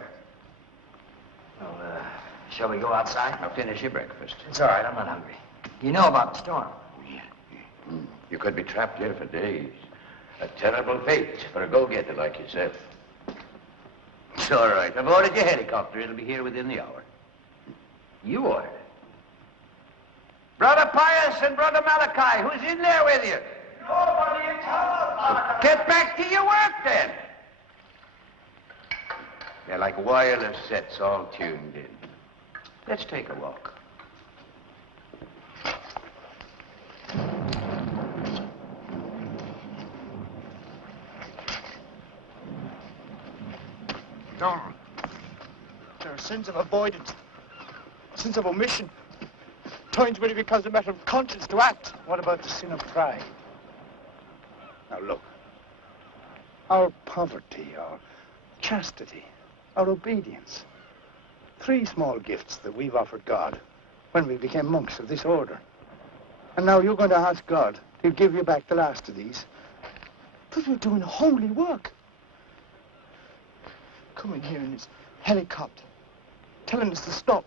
Well, shall we go outside? Now finish your breakfast. It's all right. I'm not hungry. You know about the storm. You could be trapped here for days. A terrible fate for a go-getter like yourself. It's all right. I've ordered your helicopter. It'll be here within the hour. You ordered it. Brother Pius and Brother Malachi, who's in there with you? Nobody at all. Get back to your work, then. They're like wireless sets all tuned in. Let's take a walk. Donald, there are sins of avoidance, sins of omission, times when it becomes a matter of conscience to act. What about the sin of pride? Now look, our poverty, our chastity, our obedience, 3 small gifts that we've offered God when we became monks of this order. And now you're going to ask God to give you back the last of these. But we're doing holy work. Coming here in his helicopter, telling us to stop.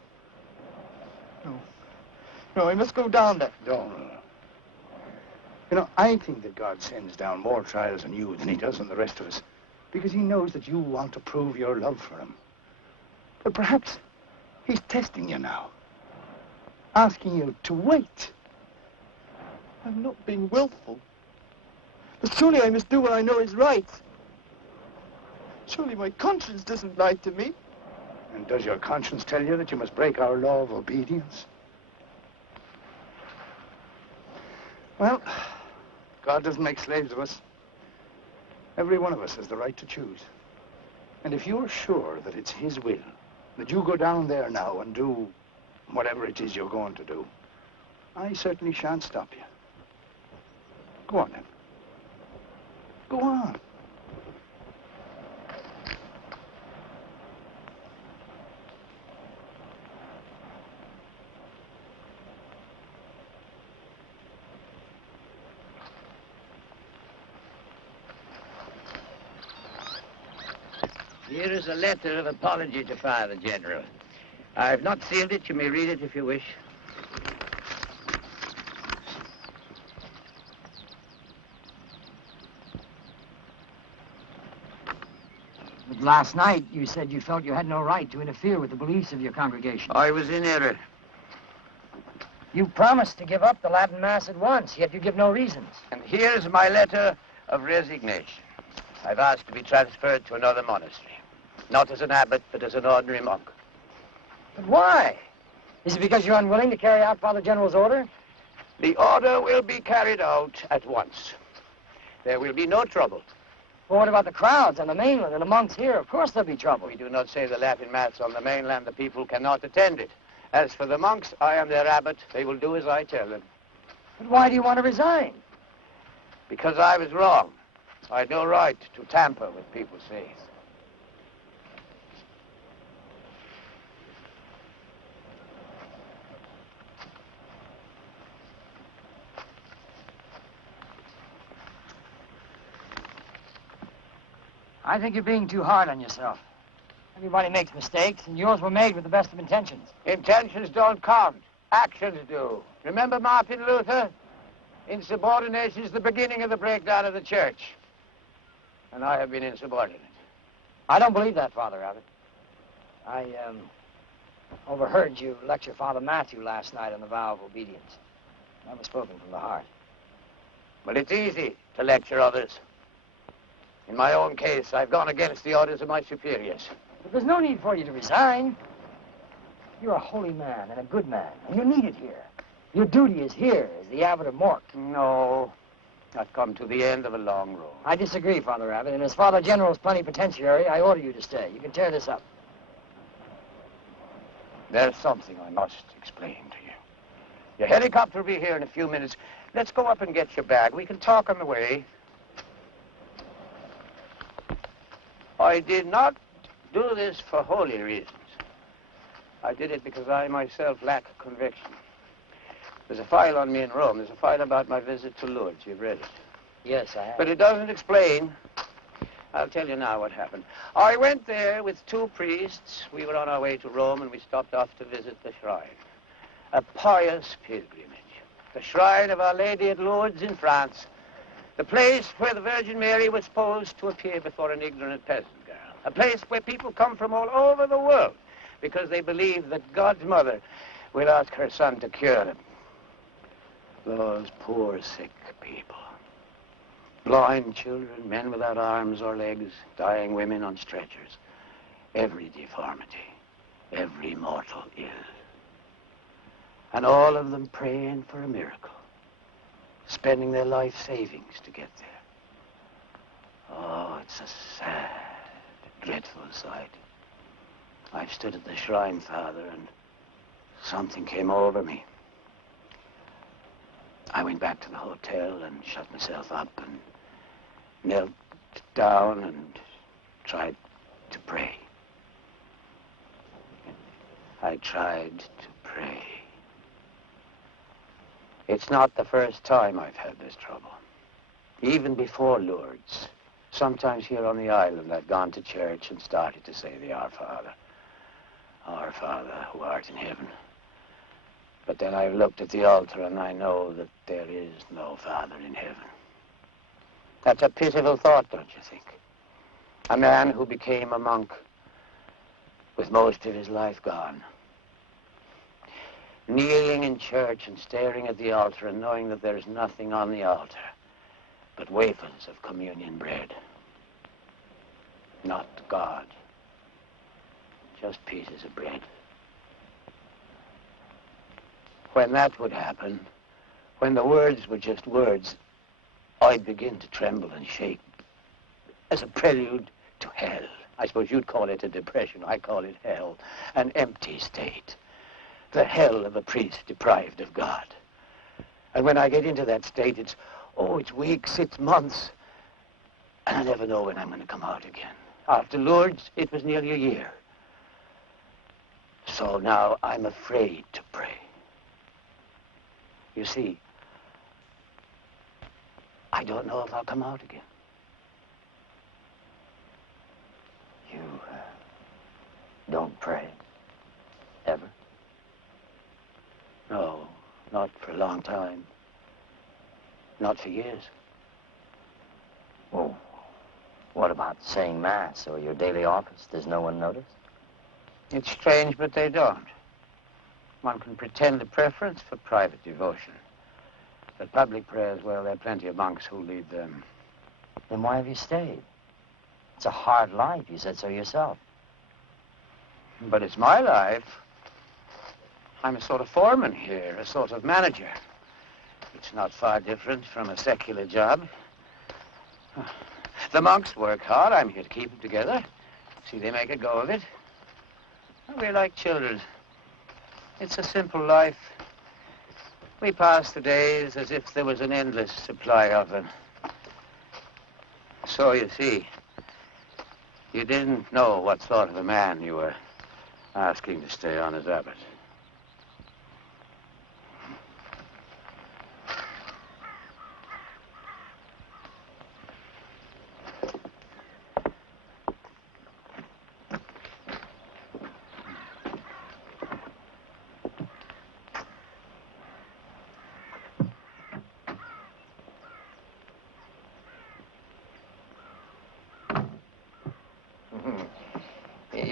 No, I must go down there. Donald. You know, I think that God sends down more trials on you than he does on the rest of us, because he knows that you want to prove your love for him. But perhaps he's testing you now, asking you to wait. I'm not being willful, but surely I must do what I know is right. Surely my conscience doesn't lie to me. And does your conscience tell you that you must break our law of obedience? Well, God doesn't make slaves of us. Every one of us has the right to choose. And if you're sure that it's his will, that you go down there now and do whatever it is you're going to do, I certainly shan't stop you. Go on then. Go on. Here is a letter of apology to Father General. I've not sealed it. You may read it if you wish. But last night, you said you felt you had no right to interfere with the beliefs of your congregation. I was in error. You promised to give up the Latin Mass at once, yet you give no reasons. And here's my letter of resignation. I've asked to be transferred to another monastery. Not as an abbot, but as an ordinary monk. But why? Is it because you're unwilling to carry out Father General's order? The order will be carried out at once. There will be no trouble. Well, what about the crowds on the mainland and the monks here? Of course there'll be trouble. We do not say the Latin Mass on the mainland. The people cannot attend it. As for the monks, I am their abbot. They will do as I tell them. But why do you want to resign? Because I was wrong. I had no right to tamper with people's faith. I think you're being too hard on yourself. Everybody makes mistakes, and yours were made with the best of intentions. Intentions don't count. Actions do. Remember Martin Luther? Insubordination is the beginning of the breakdown of the church. And I have been insubordinate. I don't believe that, Father Abbott. I overheard you lecture Father Matthew last night on the vow of obedience. That was spoken from the heart. Well, it's easy to lecture others. In my own case, I've gone against the orders of my superiors. But there's no need for you to resign. You're a holy man and a good man, and you're needed here. Your duty is here as the Abbot of Mork. No, I've come to the end of a long road. I disagree, Father Abbott, and as Father General's plenipotentiary, I order you to stay. You can tear this up. There's something I must explain to you. Your helicopter will be here in a few minutes. Let's go up and get your bag. We can talk on the way. I did not do this for holy reasons. I did it because I myself lack conviction. There's a file on me in Rome. There's a file about my visit to Lourdes. You've read it. Yes, I have. But it doesn't explain. I'll tell you now what happened. I went there with 2 priests. We were on our way to Rome, and we stopped off to visit the shrine. A pious pilgrimage. The shrine of Our Lady at Lourdes in France. The place where the Virgin Mary was supposed to appear before an ignorant peasant girl. A place where people come from all over the world because they believe that God's mother will ask her son to cure them. Those poor, sick people. Blind children, men without arms or legs, dying women on stretchers. Every deformity, every mortal ill. And all of them praying for a miracle. Spending their life savings to get there. Oh, it's a sad, dreadful sight. I stood at the shrine, Father, and something came over me. I went back to the hotel and shut myself up and knelt down and tried to pray. I tried to pray. It's not the first time I've had this trouble. Even before Lourdes, sometimes here on the island, I've gone to church and started to say the Our Father. Our Father, who art in heaven. But then I've looked at the altar and I know that there is no Father in heaven. That's a pitiful thought, don't you think? A man who became a monk with most of his life gone. Kneeling in church and staring at the altar and knowing that there's nothing on the altar but wafers of communion bread. Not God. Just pieces of bread. When that would happen, when the words were just words, I'd begin to tremble and shake as a prelude to hell. I suppose you'd call it a depression. I call it hell. An empty state. The hell of a priest deprived of God. And when I get into that state, it's weeks, it's months. And I never know when I'm going to come out again. After Lourdes, it was nearly a year. So now I'm afraid to pray. You see, I don't know if I'll come out again. You don't pray? Ever? No, not for a long time. Not for years. Oh, what about saying Mass or your daily office? Does no one notice? It's strange, but they don't. One can pretend a preference for private devotion. But public prayers, well, there are plenty of monks who lead them. Then why have you stayed? It's a hard life, you said so yourself. But it's my life. I'm a sort of foreman here, a sort of manager. It's not far different from a secular job. The monks work hard. I'm here to keep them together. See, they make a go of it. We're like children. It's a simple life. We pass the days as if there was an endless supply of them. So, you see, you didn't know what sort of a man you were asking to stay on as abbot.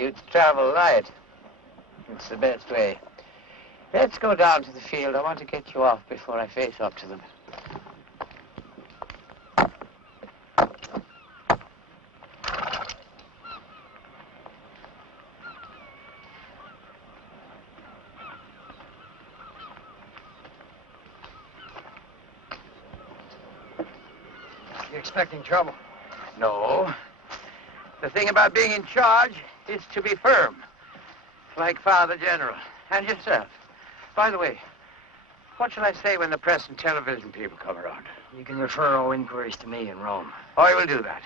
You travel light. It's the best way. Let's go down to the field. I want to get you off before I face up to them. You expecting trouble? No. The thing about being in charge is to be firm, like Father General and yourself. By the way, what shall I say when the press and television people come around? You can refer all inquiries to me in Rome. Oh, I will do that.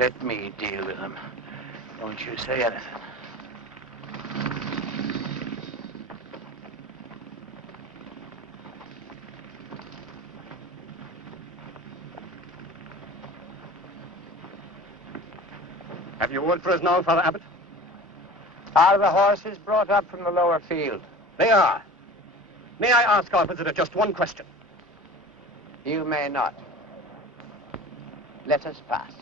Let me deal with them. Don't you say anything. Have you word for us now, Father Abbot? Are the horses brought up from the lower field? They are. May I ask our visitor just one question? You may not. Let us pass.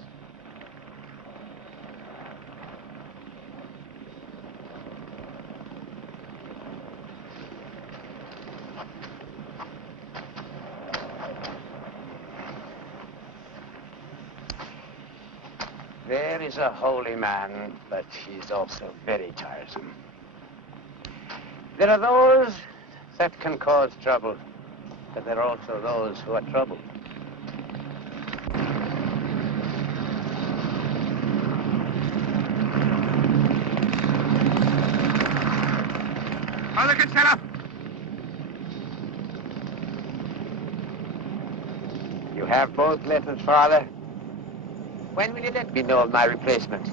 There is a holy man, but he's also very tiresome. There are those that can cause trouble, but there are also those who are troubled. Father Kinsella! You have both letters, Father. When will you let me know of my replacement?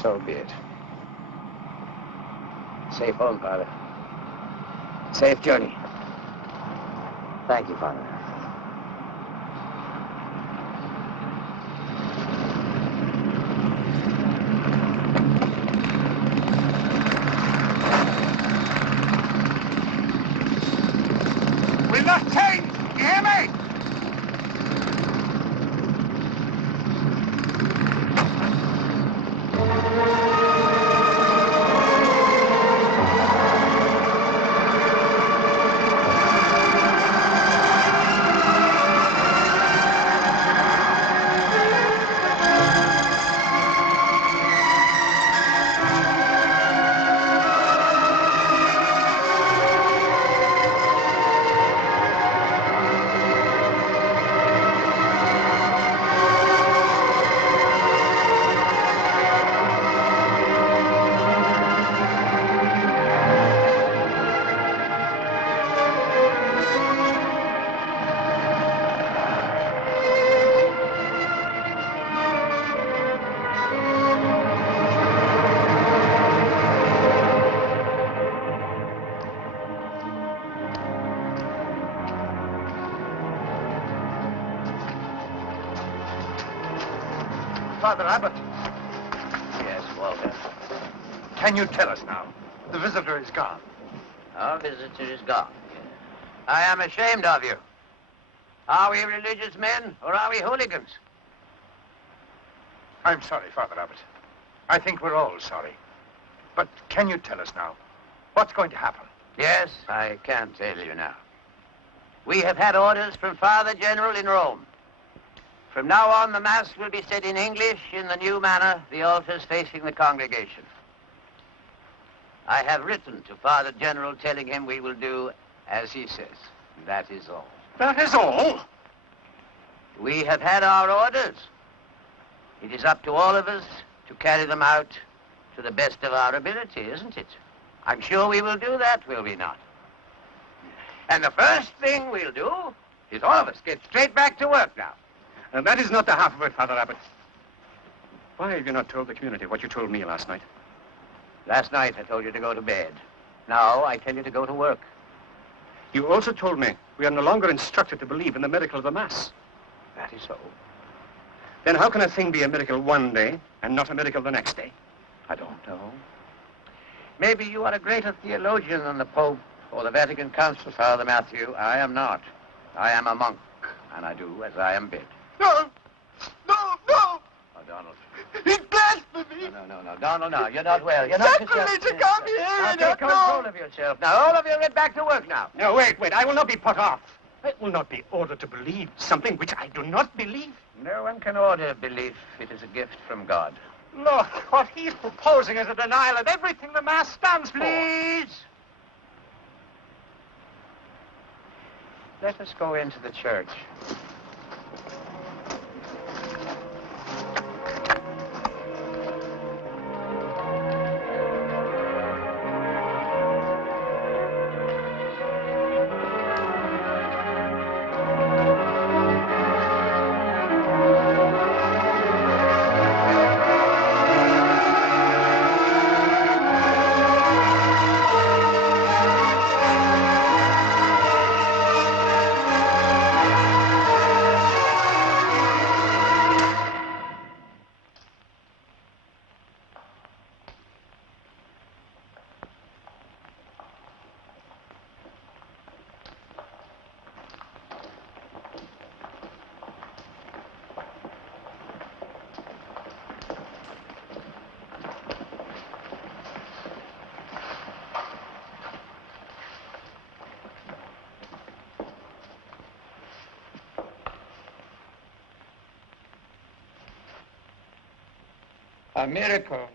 So be it. Safe home, Father. Safe journey. Thank you, Father. We'll not change! You hear me? Father Abbot, Yes, Walter. can you tell us now? The visitor is gone. Our visitor is gone. I am ashamed of you. Are we religious men or are we hooligans? I'm sorry, Father Abbot. I think we're all sorry. But can you tell us now, what's going to happen? Yes, I can tell you now. We have had orders from Father General in Rome. From now on, the Mass will be said in English in the new manner, the altars facing the congregation. I have written to Father General telling him we will do as he says. That is all. That is all? We have had our orders. It is up to all of us to carry them out to the best of our ability, isn't it? I'm sure we will do that, will we not? And the first thing we'll do is all of us get straight back to work now. And that is not the half of it, Father Abbot. Why have you not told the community what you told me last night? Last night I told you to go to bed. Now I tell you to go to work. You also told me we are no longer instructed to believe in the miracle of the Mass. That is so. Then how can a thing be a miracle one day and not a miracle the next day? I don't know. Maybe you are a greater theologian than the Pope or the Vatican Council, Father Matthew. I am not. I am a monk, and I do as I am bid. No! No! No! Oh, Donald. It's blasphemy! No, Donald, no. You're not well. You're not yourself. Sacrilege to come here Now and take control of yourself. Now, all of you get back to work now. No, wait. I will not be put off. I will not be ordered to believe something which I do not believe. No one can order belief. It is a gift from God. Look, what he's proposing is a denial of everything the Mass stands for. Please. Let us go into the church. A miracle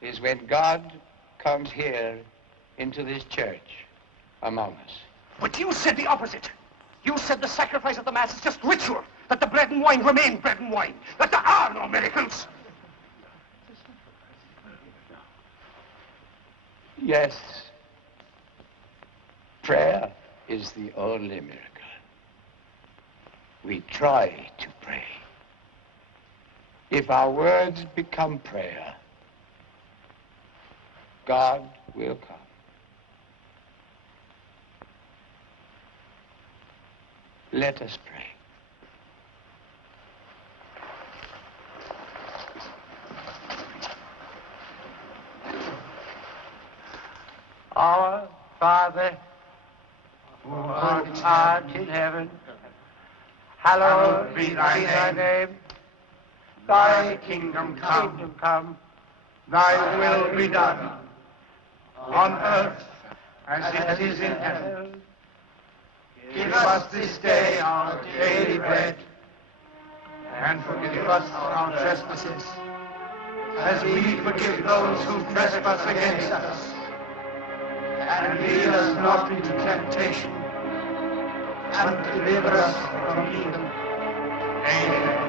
is when God comes here into this church among us. But you said the opposite. You said the sacrifice of the Mass is just ritual, that the bread and wine remain bread and wine, that there are no miracles. Yes, prayer is the only miracle. We try to pray. If our words become prayer, God will come. Let us pray. Our Father, who art in heaven, hallowed be thy name. Thy kingdom come. Thy will be done on earth as it is in heaven. Give us this day our daily bread, and forgive us our trespasses, as we forgive those who trespass against us. And lead us not into temptation, and deliver us from evil. Amen.